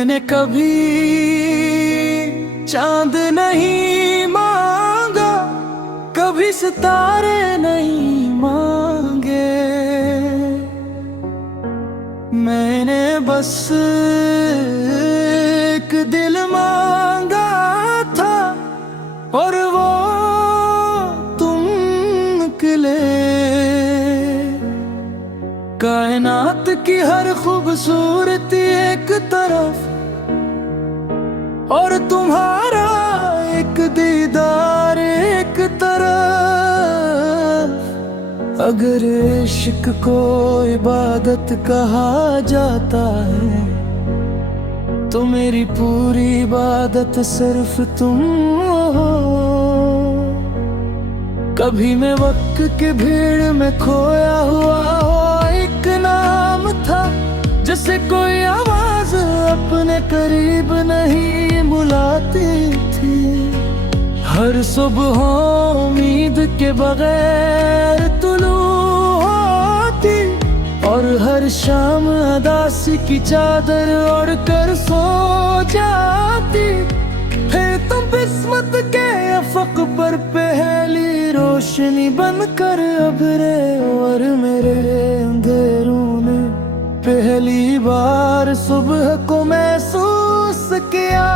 मैंने कभी चांद नहीं मांगा, कभी सितारे नहीं मांगे। मैंने बस एक दिल मांगा था और वो तुम निकले। कायनात की हर खूबसूरती एक तरफ और तुम्हारा एक दीदार एक तरफ। अगर इश्क को इबादत कहा जाता है तो मेरी पूरी इबादत सिर्फ तुम हो। कभी मैं वक्त की भीड़ में खोया हुआ एक नाम था, जैसे कोई आवाज अपने करीब नहीं बुलाती थी। हर सुबह उम्मीद के बगैर तुलू होती और हर शाम अदासी की चादर ओढ़ कर सो जाती। फिर तुम किस्मत के अफक पर पहली रोशनी बनकर उभरे और मेरे अंधेरों ने पहली बार सुबह को महसूस किया।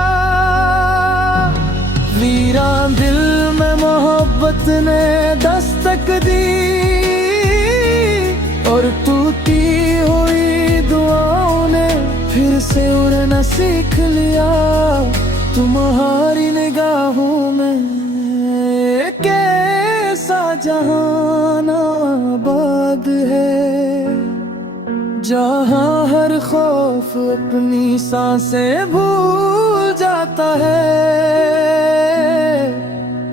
वीरान दिल में मोहब्बत ने दस्तक दी और टूटी हुई दुआओं ने फिर से उड़ना सीख लिया। तुम्हारी निगाहों में कैसा जहान आबाद है, जहाँ हर खौफ अपनी सांसें भूल जाता है।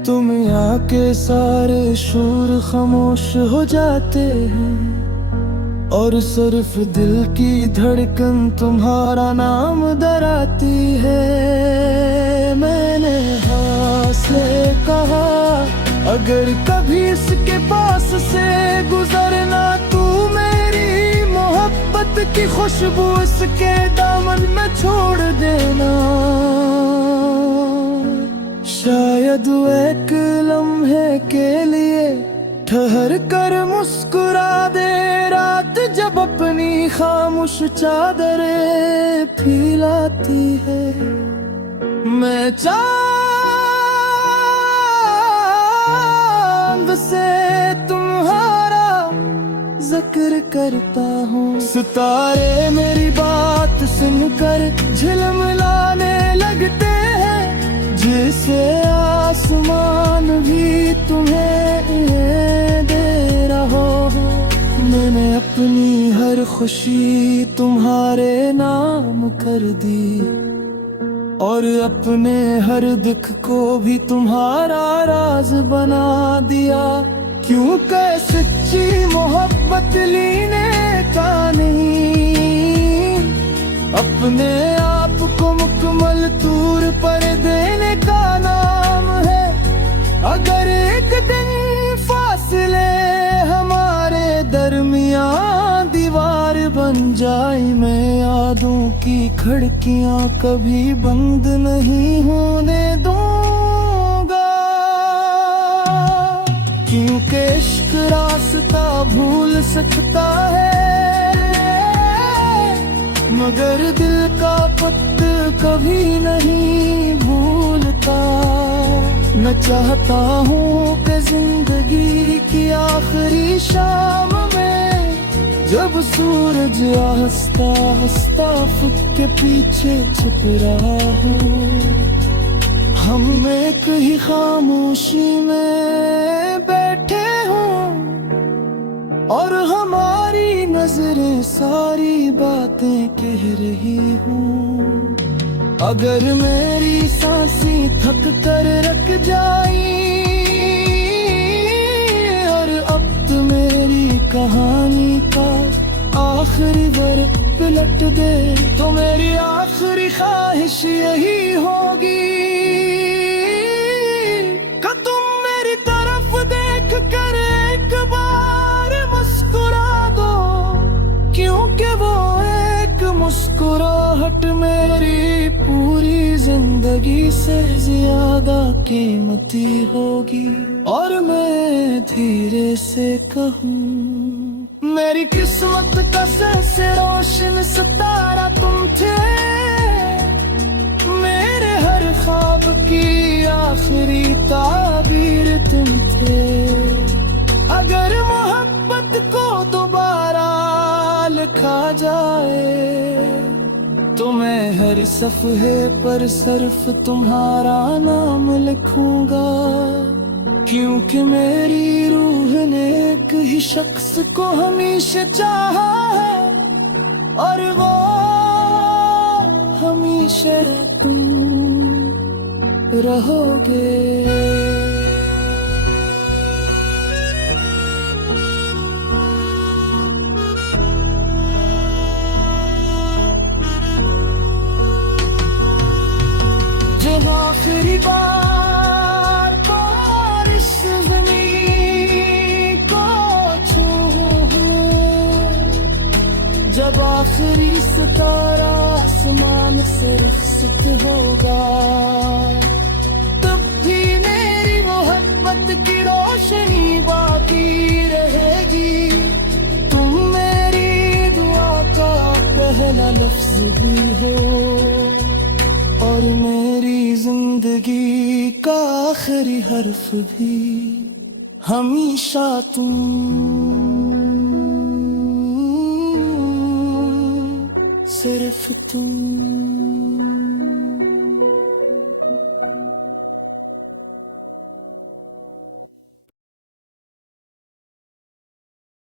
तुम आके सारे शोर खामोश हो जाते हैं और सिर्फ दिल की धड़कन तुम्हारा नाम डराती है। मैंने हाँ से कहा, अगर कभी इसके पास से गुजरना तू मेरी मोहब्बत की खुशबू इसके दामन में छोड़ देना। शायद एक लम्हे के लिए ठहर कर मुस्कुरा दे रात, जब अपनी खामोश चादरें फैलाती है। मैं चांद से तुम्हारा जिक्र करता हूँ, सितारे मेरी बात सुनकर झिलमिलाने लगते हैं, जिसे आसमान भी तुम्हें दे रहा हो। मैंने अपनी हर खुशी तुम्हारे नाम कर दी और अपने हर दुख को भी तुम्हारा राज बना दिया। क्योंकि सच्ची मोहब्बत लेने का नहीं, अपने आप को मुकम्मल तौर पर देने का नाम है। अगर एक दिन फासले हमारे दरमियान दीवार बन जाए, मैं यादों की खिड़कियां कभी बंद नहीं होने दूंगा। क्योंकि इश्क रास्ता भूल सकता है मगर दिल का पत्थर कभी नहीं भूलता। मैं चाहता हूँ कि जिंदगी की आखिरी शाम में जब सूरज हंसता हंसता खुद के पीछे छुप रहा हो, हम एक ही खामोशी में बैठे हों और हमारी नजरें सारी बातें कह रही हूँ। अगर मेरी सांसें थक कर रख जाई और अब तो मेरी कहानी का आखिरी वर्ड पलट दे, तो मेरी आखिरी ख्वाहिश यही होगी कि तुम मेरी तरफ देख कर एक बार मुस्कुरा दो। क्योंकि वो एक मुस्कुराहट मेरी पूरी जिंदगी से ज्यादा कीमती होगी। और मैं धीरे से कहूँ, मेरी किस्मत का सबसे रोशन सितारा तुम थे, मेरे हर ख्वाब की आखिरी ताबीर तुम थे। अगर मोहब्बत को दोबारा लिखा जाए तो मैं हर सफ़हे पर सिर्फ तुम्हारा नाम लिखूंगा, क्योंकि मेरी रूह ने एक ही शख्स को हमेशा चाहा है, और वो हमेशा तुम रहोगे। जब आखिरी बार बारिश ज़मीं को छूए, जब आखिरी सितारा आसमान से रुखसत होगा, तब भी मेरी मोहब्बत की रोशनी बाकी रहेगी। तुम मेरी दुआ का पहला लफ्ज़ भी हो, और मेरी जिंदगी का आखिरी हर्फ भी हमेशा तुम, सिर्फ तुम।